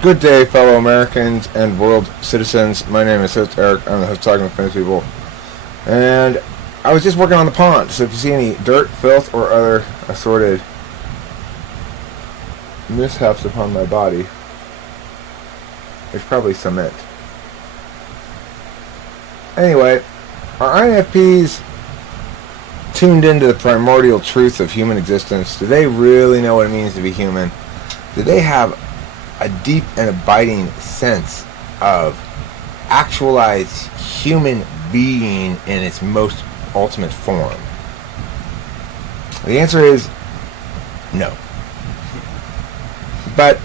Good day, fellow Americans and world citizens. My name is host Eric. I'm the host talking with famous people. And I was just working on the pond, so if you see any dirt, filth, or other assorted mishaps upon my body, it's probably cement. Anyway, are INFPs tuned into the primordial truth of human existence? Do they really know what it means to be human? Do they have a deep and abiding sense of actualized human being in its most ultimate form? The answer is no. But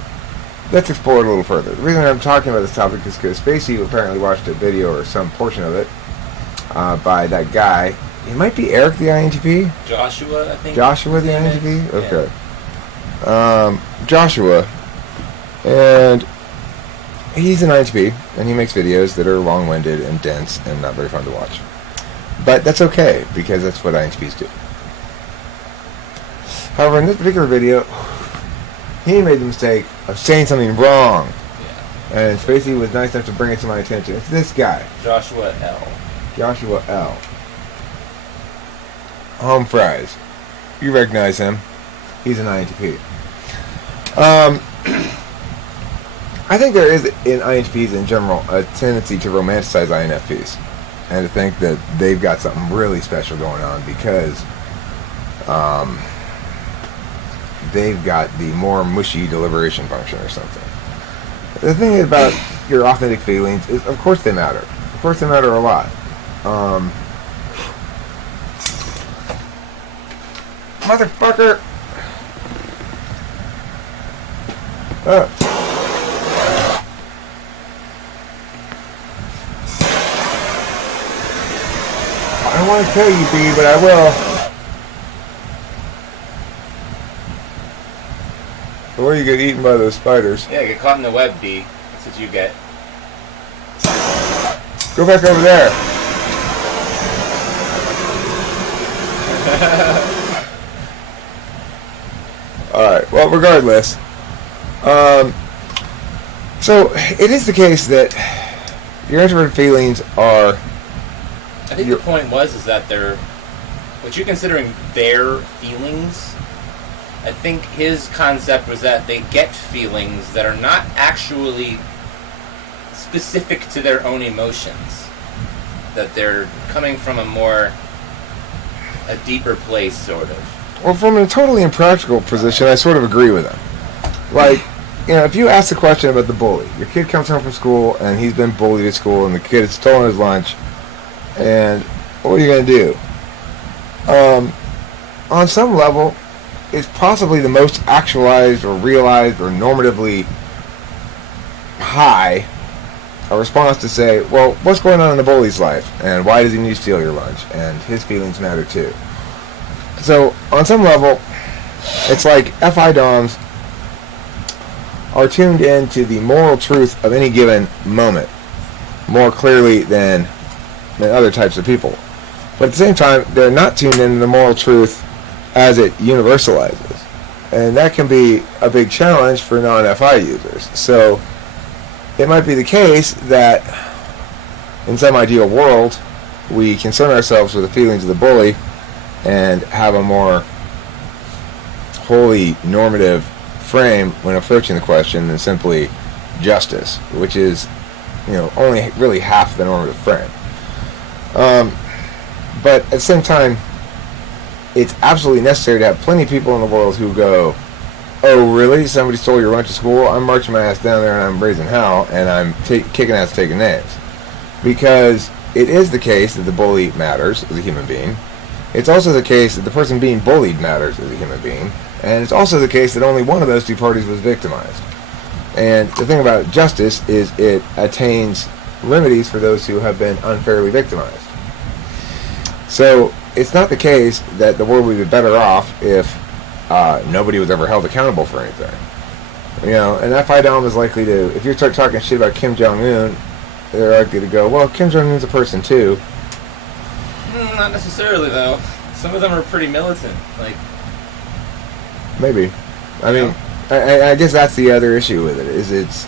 let's explore it a little further. The reason I'm talking about this topic is because Spacey apparently watched a video or some portion of it by that guy. It might be Eric the INTP? Joshua, I think. Joshua the INTP? Okay. Yeah. Joshua. And he's an INTP, and he makes videos that are long-winded and dense and not very fun to watch. But that's okay, because that's what INTPs do. However, in this particular video, he made the mistake of saying something wrong. Yeah. And Spacey was nice enough to bring it to my attention. It's this guy. Joshua L. Joshua L. Home Fries. You recognize him. He's an INTP. I think there is in INFPs in general a tendency to romanticize INFPs and to think that they've got something really special going on because they've got the more mushy deliberation function or something. The thing about your authentic feelings is, of course they matter. Of course they matter a lot. Motherfucker! I don't want to kill you, B, but I will. Or you get eaten by those spiders. Yeah, get caught in the web, B. That's what you get. Go back over there. Alright, well, regardless. So, it is the case that your introverted feelings are... I think the point is that they're... What you're considering their feelings, I think his concept was that they get feelings that are not actually specific to their own emotions. That they're coming from a deeper place, sort of. Well, from a totally impractical position, I sort of agree with him. Like, if you ask the question about the bully, your kid comes home from school and he's been bullied at school and the kid has stolen his lunch, and what are you going to do? On some level, it's possibly the most actualized or realized or normatively high a response to say, well, what's going on in the bully's life? And why does he need to steal your lunch? And his feelings matter too. So, on some level, it's like FI DOMs are tuned into the moral truth of any given moment more clearly than other types of people. But at the same time, they're not tuned into the moral truth as it universalizes. And that can be a big challenge for non-FI users. So it might be the case that in some ideal world, we concern ourselves with the feelings of the bully and have a more wholly normative frame when approaching the question than simply justice, which is, only really half the normative frame. But at the same time, it's absolutely necessary to have plenty of people in the world who go, oh, really? Somebody stole your lunch at school? I'm marching my ass down there and I'm raising hell and I'm kicking ass taking names. Because it is the case that the bully matters as a human being. It's also the case that the person being bullied matters as a human being. And it's also the case that only one of those two parties was victimized. And the thing about justice is it attains remedies for those who have been unfairly victimized. So it's not the case that the world would be better off if nobody was ever held accountable for anything. An FI Dom is likely to, if you start talking shit about Kim Jong-un, they're likely to go, well, Kim Jong-un's a person too. Not necessarily, though. Some of them are pretty militant. Maybe. I mean, I guess that's the other issue with it, is it's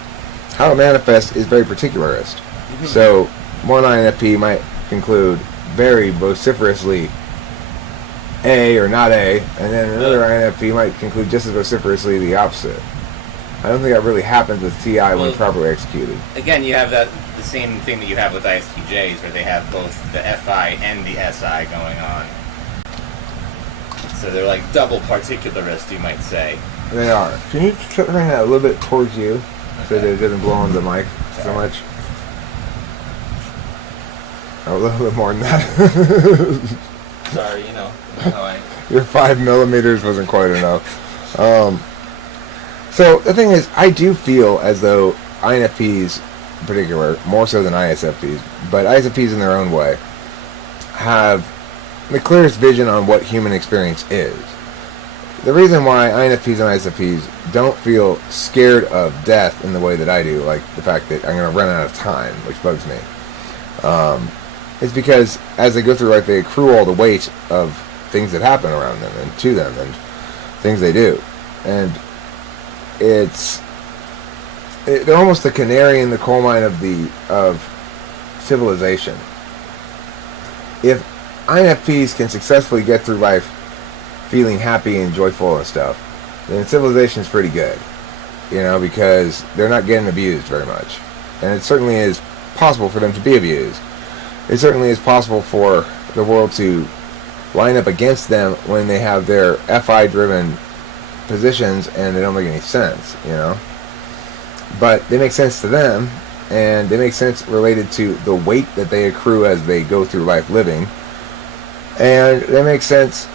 how it manifests is very particularist. Mm-hmm. So one INFP might conclude very vociferously A or not A, and then another INFP might conclude just as vociferously the opposite. I don't think that really happens with TI when properly executed. Again, you have the same thing that you have with ISTJs, where they have both the FI and the SI going on. So they're like double particularist, you might say. They are. Can you turn that a little bit towards you so that it doesn't blow on the mic so much? Oh, a little bit more than that. Sorry, you know how I... Your 5 millimeters wasn't quite enough. So the thing is, I do feel as though INFPs in particular, more so than ISFPs, but ISFPs in their own way, have the clearest vision on what human experience is. The reason why INFPs and ISFPs don't feel scared of death in the way that I do, like the fact that I'm going to run out of time, which bugs me, is because as they go through life, they accrue all the weight of things that happen around them and to them and things they do. And they're almost the canary in the coal mine of civilization. If INFPs can successfully get through life feeling happy and joyful and stuff, then civilization's pretty good, because they're not getting abused very much. And it certainly is possible for them to be abused. It certainly is possible for the world to line up against them when they have their FI-driven positions and they don't make any sense, But they make sense to them, and they make sense related to the weight that they accrue as they go through life living. And they make sense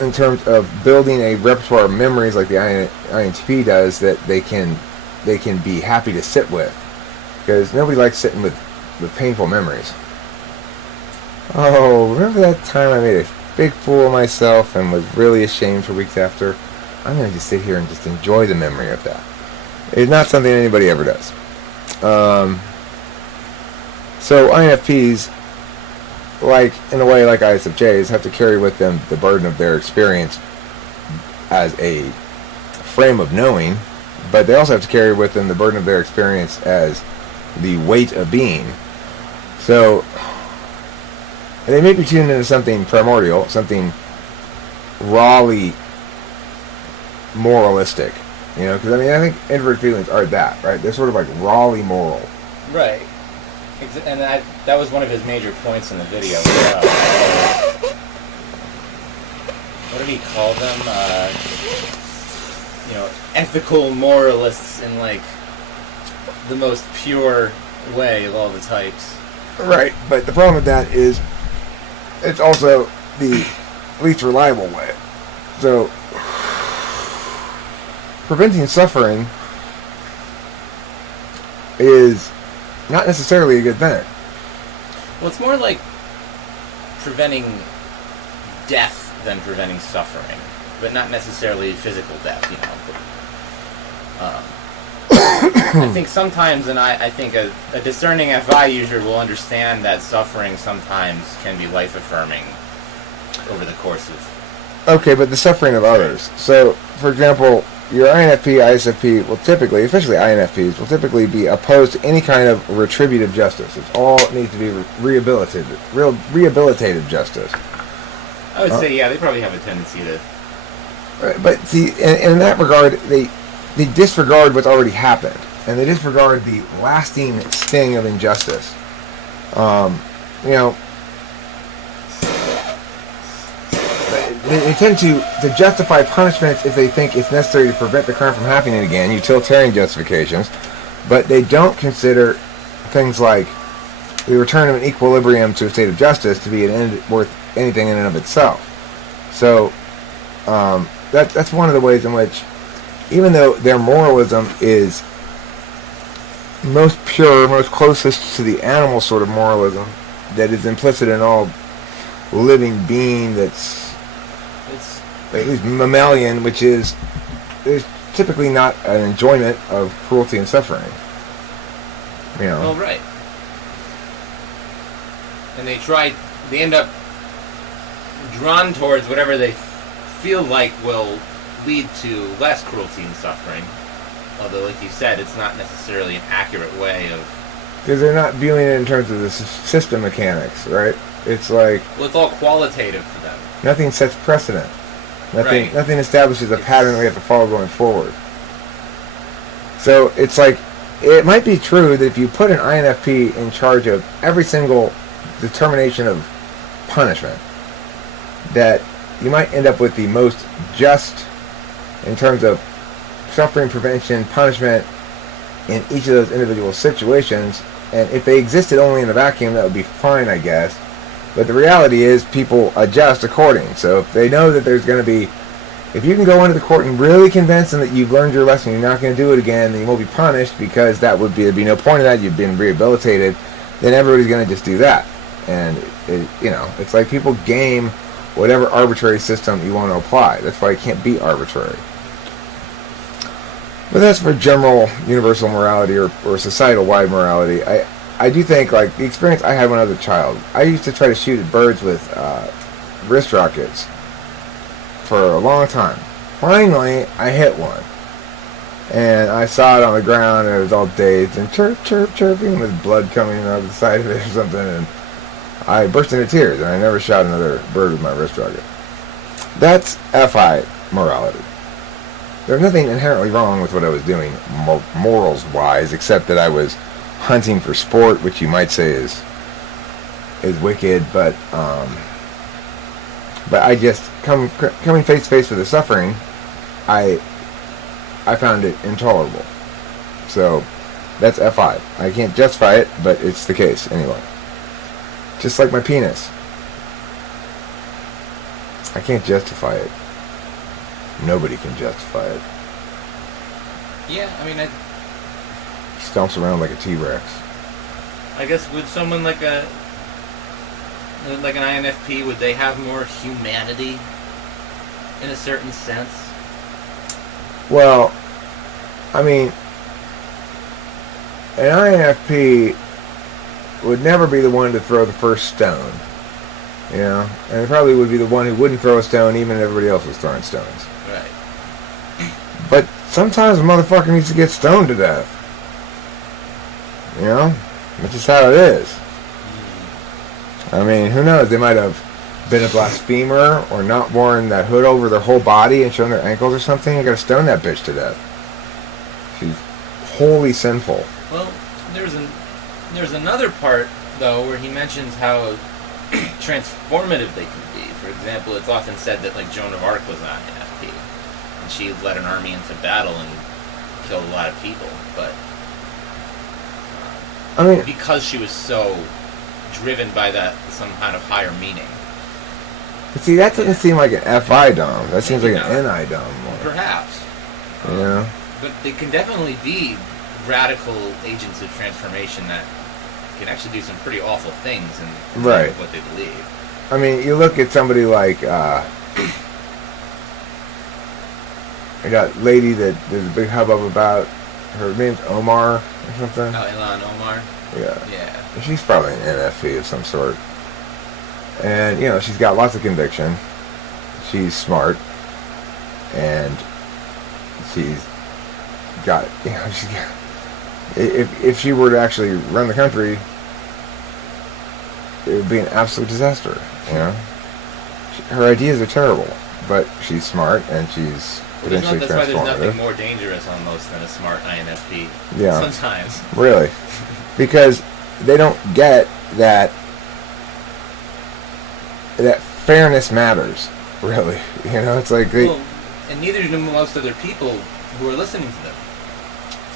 in terms of building a repertoire of memories like the INTP does that they can be happy to sit with. Because nobody likes sitting with painful memories. Oh, remember that time I made a big fool of myself and was really ashamed for weeks after? I'm going to just sit here and just enjoy the memory of that. It's not something anybody ever does. So INFPs, in a way like ISFJs, have to carry with them the burden of their experience as a frame of knowing, but they also have to carry with them the burden of their experience as the weight of being. So they may be tuned into something primordial, something rawly moralistic, because I think introverted feelings are that, right? They're sort of like rawly moral. Right. And that was one of his major points in the video as well. What did he call them? Ethical moralists in the most pure way of all the types. Right, but the problem with that is it's also the least reliable way. So preventing suffering is not necessarily a good thing. Well, it's more like preventing death than preventing suffering, but not necessarily physical death, I think sometimes, and I think a discerning FI user will understand that suffering sometimes can be life-affirming over the course of... Okay, but the suffering of others. So, for example, your INFP, ISFP will typically, especially INFPs, will typically be opposed to any kind of retributive justice. It's all needs to be rehabilitative justice. I would say, yeah, they probably have a tendency to... But see, in that regard, they disregard what's already happened, and they disregard the lasting sting of injustice. They tend to justify punishments if they think it's necessary to prevent the crime from happening again, utilitarian justifications, but they don't consider things like the return of an equilibrium to a state of justice to be an end worth anything in and of itself. So that's one of the ways in which, even though their moralism is most pure, most closest to the animal sort of moralism that is implicit in all living being that's at least mammalian, which is there's typically not an enjoyment of cruelty and suffering. Well, right. And they end up drawn towards whatever they feel like will lead to less cruelty and suffering. Although, like you said, it's not necessarily an accurate way of... Because they're not viewing it in terms of the system mechanics, right? It's like... Well, it's all qualitative for them. Nothing sets precedent. Right. Nothing establishes a pattern that we have to follow going forward. So it's like, it might be true that if you put an INFP in charge of every single determination of punishment, that you might end up with the most just in terms of suffering prevention, punishment in each of those individual situations. And if they existed only in a vacuum, that would be fine, I guess. But the reality is people adjust according. So if they know that there's going to be, if you can go into the court and really convince them that you've learned your lesson, you're not going to do it again, then you won't be punished, because there'd be no point in that, you've been rehabilitated, then everybody's going to just do that. And, it's like people game whatever arbitrary system you want to apply. That's why it can't be arbitrary. But that's for general universal morality or societal-wide morality. I do think, like, the experience I had when I was a child, I used to try to shoot at birds with wrist rockets for a long time. Finally, I hit one. And I saw it on the ground, and it was all dazed and chirping with blood coming out of the side of it or something, and I burst into tears, and I never shot another bird with my wrist rocket. That's FI morality. There's nothing inherently wrong with what I was doing, morals-wise, except that I was hunting for sport, which you might say is wicked, but I just coming face to face with the suffering, I found it intolerable. So that's FI. I can't justify it, but it's the case anyway. Just like my penis, I can't justify it. Nobody can justify it. Yeah, I mean, Stomps around like a T-Rex. I guess with someone like an INFP, would they have more humanity in a certain sense? Well, I mean, an INFP would never be the one to throw the first stone, and it probably would be the one who wouldn't throw a stone even if everybody else was throwing stones. Right. But sometimes a motherfucker needs to get stoned to death. That's just how it is. I mean, who knows? They might have been a blasphemer or not worn that hood over their whole body and shown their ankles or something. I gotta stone that bitch to death. She's wholly sinful. Well, there's another part, though, where he mentions how transformative they can be. For example, it's often said that, like, Joan of Arc was an INFP, and she led an army into battle and killed a lot of people, but I mean, because she was so driven by some kind of higher meaning. But see, that doesn't seem like an FI dom. That seems like an NI dom more. Perhaps. But they can definitely be radical agents of transformation that can actually do some pretty awful things in right. what they believe. I mean, you look at somebody like that lady that there's a big hubbub about. Her name's Omar or something. Oh, Ilhan Omar? Yeah. Yeah. She's probably an NFP of some sort. And, she's got lots of conviction. She's smart. And she's got, she's got... If she were to actually run the country, it would be an absolute disaster, Her ideas are terrible, but she's smart and she's potentially that's why there's transformative. nothing more dangerous almost than a smart INFP. Yeah. Sometimes. Really. Because they don't get that fairness matters, really. It's like they... Well, and neither do most other people who are listening to them.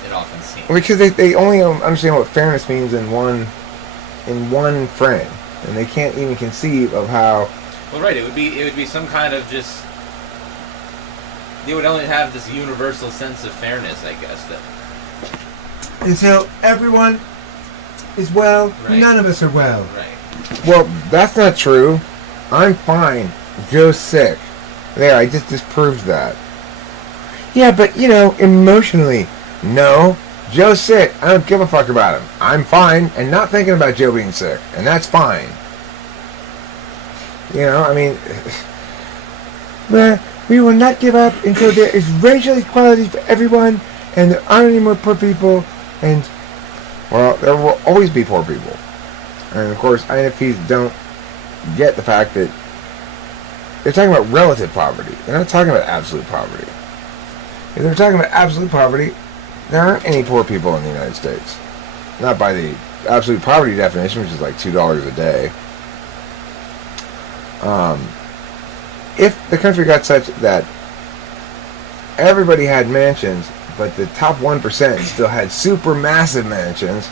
It often seems. Because they only understand what fairness means in one frame, and they can't even conceive of how. Well, right. It would be some kind of just. They would only have this universal sense of fairness, I guess. And so everyone is well. Right. None of us are well. Right. Well, that's not true. I'm fine. Joe's sick. There, I just disproved that. Yeah, but emotionally. No, Joe's sick. I don't give a fuck about him. I'm fine and not thinking about Joe being sick, and that's fine. I mean, We will not give up until there is racial equality for everyone, and there aren't any more poor people, and, well, there will always be poor people. And, of course, INFPs don't get the fact that they're talking about relative poverty. They're not talking about absolute poverty. If they're talking about absolute poverty, there aren't any poor people in the United States. Not by the absolute poverty definition, which is like $2 a day. If the country got such that everybody had mansions, but the top 1% still had super massive mansions,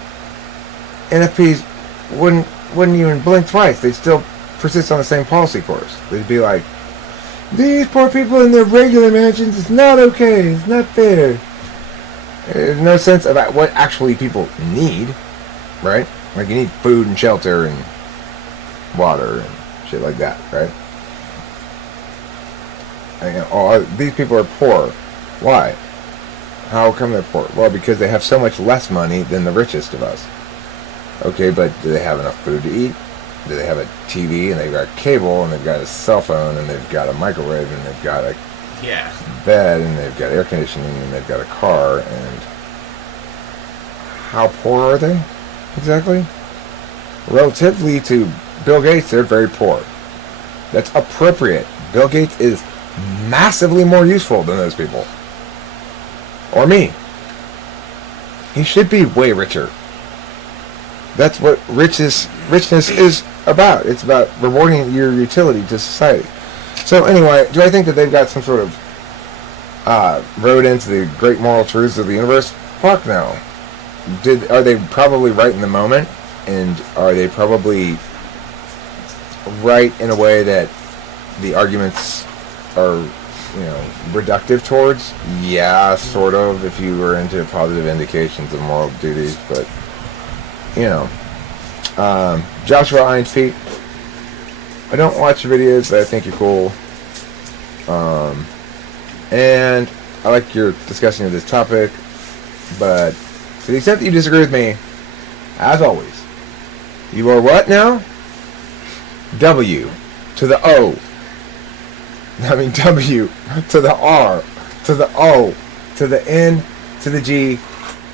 NFPs wouldn't even blink twice. They'd still persist on the same policy course. They'd be like, these poor people in their regular mansions, it's not okay, it's not fair. There's no sense about what actually people need, right? Like you need food and shelter and water and shit like that, right? And, you know, these people are poor. Why? How come they're poor? Well, because they have so much less money than the richest of us. Okay, but do they have enough food to eat? Do they have a TV and they've got cable and they've got a cell phone and they've got a microwave and they've got a bed and they've got air conditioning and they've got a car? And how poor are they exactly? Relatively to Bill Gates, they're very poor. That's appropriate. Bill Gates is massively more useful than those people. Or me. He should be way richer. That's what richness is about. It's about rewarding your utility to society. So anyway, do I think that they've got some sort of road into the great moral truths of the universe? Fuck no. Are they probably right in the moment? And are they probably right in a way that the arguments are, you know, reductive towards? Yeah, sort of, if you were into positive indications of moral duties, but you know, Joshua INFP. I don't watch your videos, but I think you're cool. And I like your discussing of this topic. But to the extent that you disagree with me, as always, you are what now? W to the O. I mean W to the R to the O to the N to the G.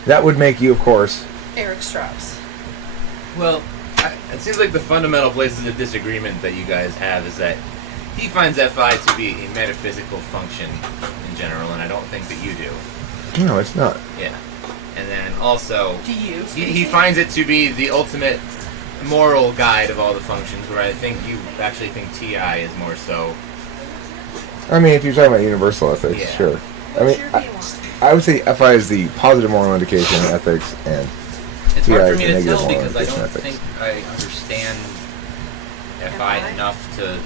That would make you, of course, Eric Strauss. Well, it seems like the fundamental places of disagreement that you guys have is that he finds FI to be a metaphysical function in general, and I don't think that you do. No, it's not. Yeah. And then also, Do you? he finds it to be the ultimate moral guide of all the functions, where I think you actually think TI is more so. I mean, if you're talking about universal ethics, Yeah. sure. I What's mean, your view on it? I would say FI is the positive moral indication in ethics, and It's TI hard for is me the to negative tell moral because I indication in don't ethics. think I understand FI FI? enough to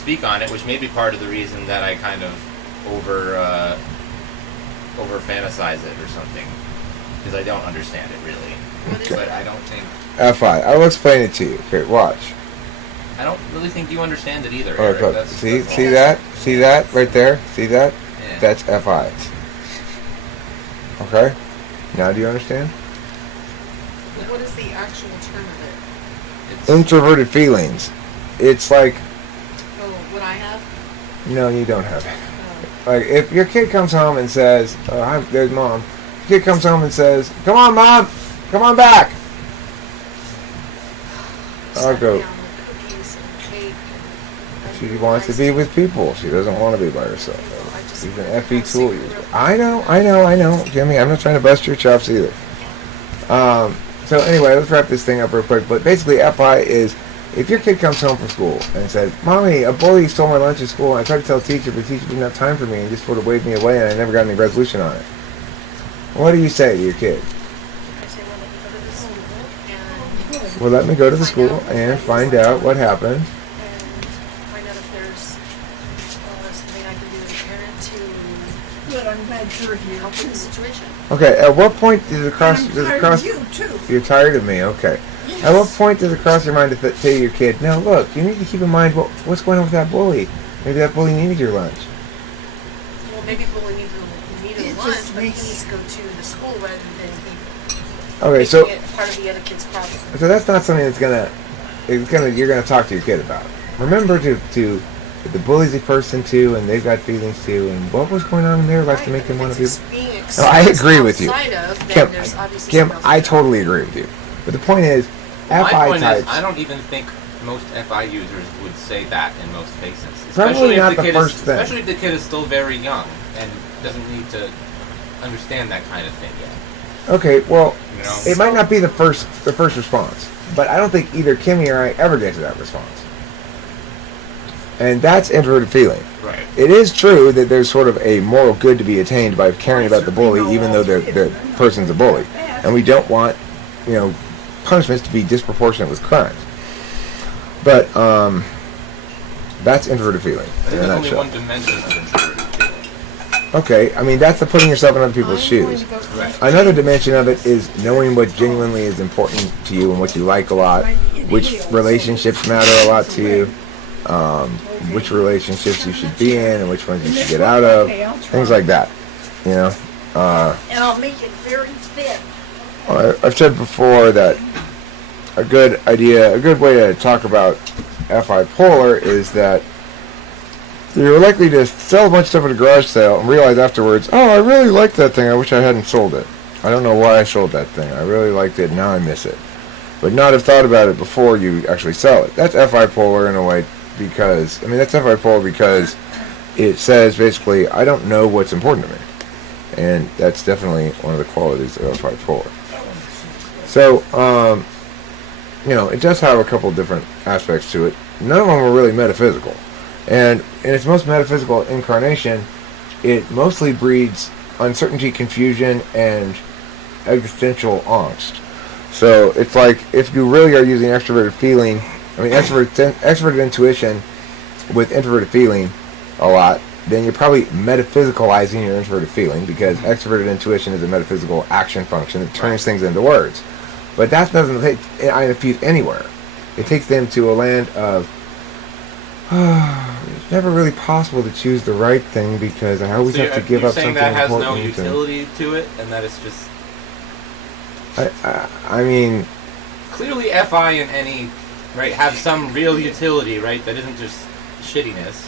speak on it, which may be part of the reason that I kind of over fantasize it or something, because I don't understand it really. What is But it? I don't think FI. I will explain it to you. Okay, watch. I don't really think you understand it either. All right, Eric. look. That's See all. that? See that right there? See that? Yeah. That's FI. Okay? Now do you understand? What is the actual term of it? It's, Introverted feelings. It's like, Oh, what I have? no, you don't have it. Oh. Like, if your kid comes home and says, oh, hi, there's mom. Your kid comes home and says, come on, mom, come on back. I'll Sat go. down with cookies and cake and She wants to be with people. She doesn't want to be by herself. I just She's an have FE a tool secret user. real I know, Jimmy. I'm not trying to bust your chops either. So anyway, let's wrap this thing up real quick. But basically, FI is if your kid comes home from school and says, "Mommy, a bully stole my lunch at school. And I tried to tell the teacher, but the teacher didn't have time for me and just sort of waved me away, and I never got any resolution on it." What do you say to your kid? I say, well, let me go to the school and Well, let me go to the school and find out what happened. find out if there's something I can do as a parent to Good, I'm glad you're here. help with the situation. Okay. At what point does it cross? I'm Does it tired cross? of you too. You're tired of me. Okay. At what point does it cross your mind to say to your kid, "Now look, you need to keep in mind what's going on with that bully. Maybe that bully needed your lunch." Well, maybe bully needed It lunch, just but he makes- needs to go to the school rather than he Okay, making so it part of the other kid's problem. that's not something that's you're gonna talk to your kid about. Remember to But the bully's a person too, and they've got feelings too. And what was going on in their life to make them want to be? No, I agree with you, Kim. Kim, I totally agree with you. But the point is, My FI point types. is, I don't even think most FI users would say that in most cases. Probably not if the the kid first is, thing. Especially if the kid is still very young and doesn't need to understand that kind of thing yet. Okay, well, You know? it might not be the first response, but I don't think either Kimmy or I ever get to that response. And that's introverted feeling. Right. It is true that there's sort of a moral good to be attained by caring about the bully, even though the person's a bully, and we don't want, punishments to be disproportionate with crimes. But that's introverted feeling. I think there's only one dimension of introverted feeling. Okay, I mean that's the putting yourself in other people's shoes. Right. Another dimension of it is knowing what genuinely is important to you and what you like a lot, which relationships matter a lot to you, which relationships you should be in and which ones you should get out of, things like that. And I'll make it very thin. I've said before that a good way to talk about FI polar is that you're likely to sell a bunch of stuff at a garage sale and realize afterwards, oh, I really like that thing. I wish I hadn't sold it. I don't know why I sold that thing. I really liked it. Now I miss it. But not have thought about it before you actually sell it. That's FI polar in a way because it says basically, I don't know what's important to me. And that's definitely one of the qualities of FI polar. So, it does have a couple different aspects to it. None of them are really metaphysical. And in its most metaphysical incarnation, it mostly breeds uncertainty, confusion, and existential angst. So it's like if you really are using extroverted intuition with introverted feeling a lot, then you're probably metaphysicalizing your introverted feeling because extroverted intuition is a metaphysical action function that turns things into words. But that doesn't take INFPs anywhere. It takes them to a land of it's never really possible to choose the right thing because I always have to give up something important. That has no utility to it, and that it's just. I mean. Clearly, FI and NE, right, have some real utility, right? That isn't just shittiness.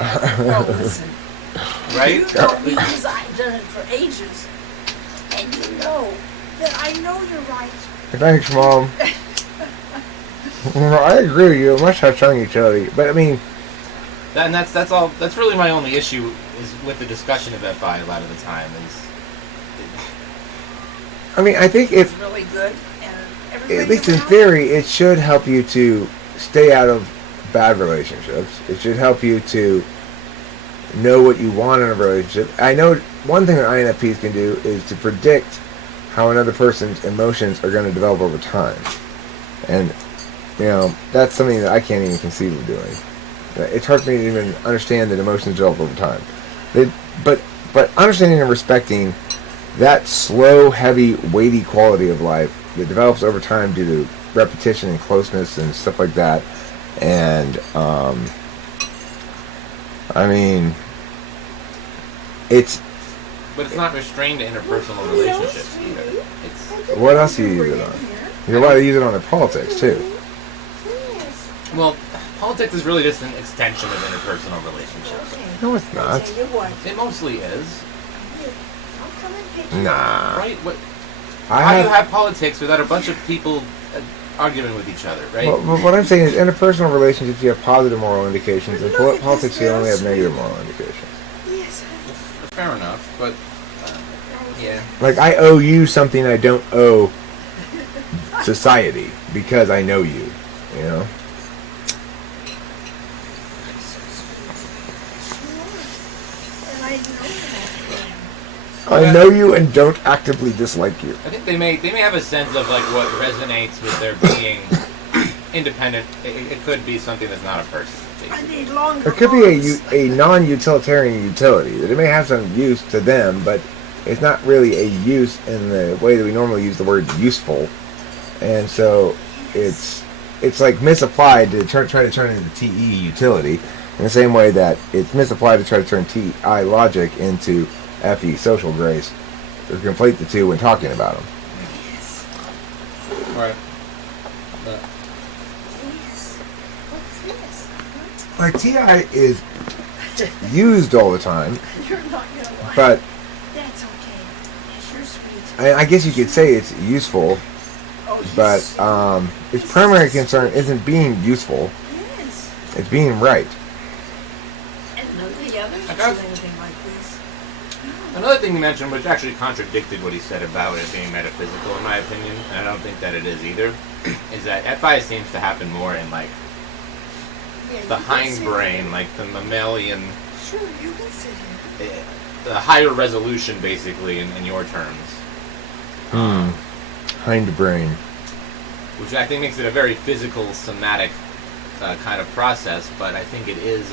Well, listen. Right? You know me because I've done it for ages, and you know that I know you're right. Thanks, Mom. Well, I agree with you. It must have some utility, but I mean, that's all. That's really my only issue is with the discussion of FI a lot of the time. I think It's really good, and everybody at least in around- theory, it should help you to stay out of bad relationships. It should help you to know what you want in a relationship. I know one thing that INFPs can do is to predict how another person's emotions are going to develop over time, and that's something that I can't even conceive of doing. It's hard for me to even understand that emotions develop over time. But understanding and respecting that slow, heavy, weighty quality of life that develops over time due to repetition and closeness and stuff like that. And, But it's not restrained to interpersonal relationships either. What else do you use it on? You're allowed to use it on in politics, too. Well, politics is really just an extension of interpersonal relationships. No, it's not. Tell you what, It mostly is. I'll come and pick you up. Nah. Right? How do you have politics without a bunch of people arguing with each other, right? Well, what I'm saying is, in interpersonal relationships, you have positive moral indications, and politics, you only have negative moral indications. Yes, Fair enough, but yeah. Like, I owe you something I don't owe society because I know you, and I know that. I know you and don't actively dislike you. I think they may have a sense of like what resonates with their being independent. It could be something that's not a person. I Basically. need longer. It could be arms. a non-utilitarian utility. That it may have some use to them, but it's not really a use in the way that we normally use the word useful. And so it's like misapplied to try to turn it into TE utility in the same way that it's misapplied to try to turn TI logic into FE social grace or conflate the two when talking about them. Right. Yes. What's this? like TI is used all the time, You're not gonna lie. but That's okay. Yes, you're sweet. I guess you could say it's useful, Oh, he's but so- its he's primary so concern sweet. isn't being useful, Yes. it's being right. And none of the others I do got- anything like this. No. Another thing you mentioned, which actually contradicted what he said about it being metaphysical, in my opinion, and I don't think that it is either, is that FI seems to happen more in like Yeah, the you can sit hindbrain, here. like the mammalian, Sure, you can sit here. the higher resolution, basically, in your terms. Hindbrain. Which I think makes it a very physical, somatic kind of process, but I think it is,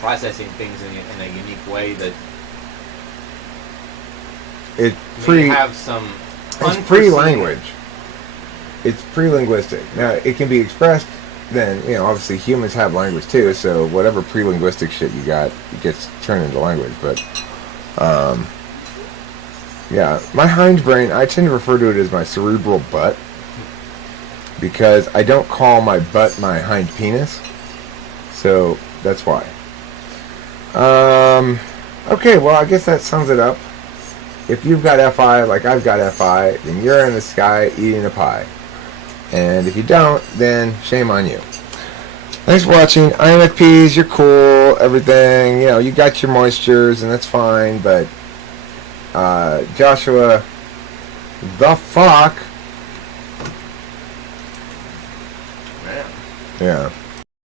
processing things in a unique way that It's may have some It's unforeseen- pre-language. It's pre-linguistic. Now, it can be expressed, then, obviously humans have language too, so whatever pre-linguistic shit you got, it gets turned into language, but, yeah, my hindbrain, I tend to refer to it as my cerebral butt, because I don't call my butt my hind penis, so that's why. Okay, well, I guess that sums it up. If you've got FI, like I've got FI, then you're in the sky eating a pie. And if you don't, then shame on you. Thanks for watching. INFPs, you're cool, everything. You got your moistures, and that's fine, but Joshua, the fuck? Man. Yeah.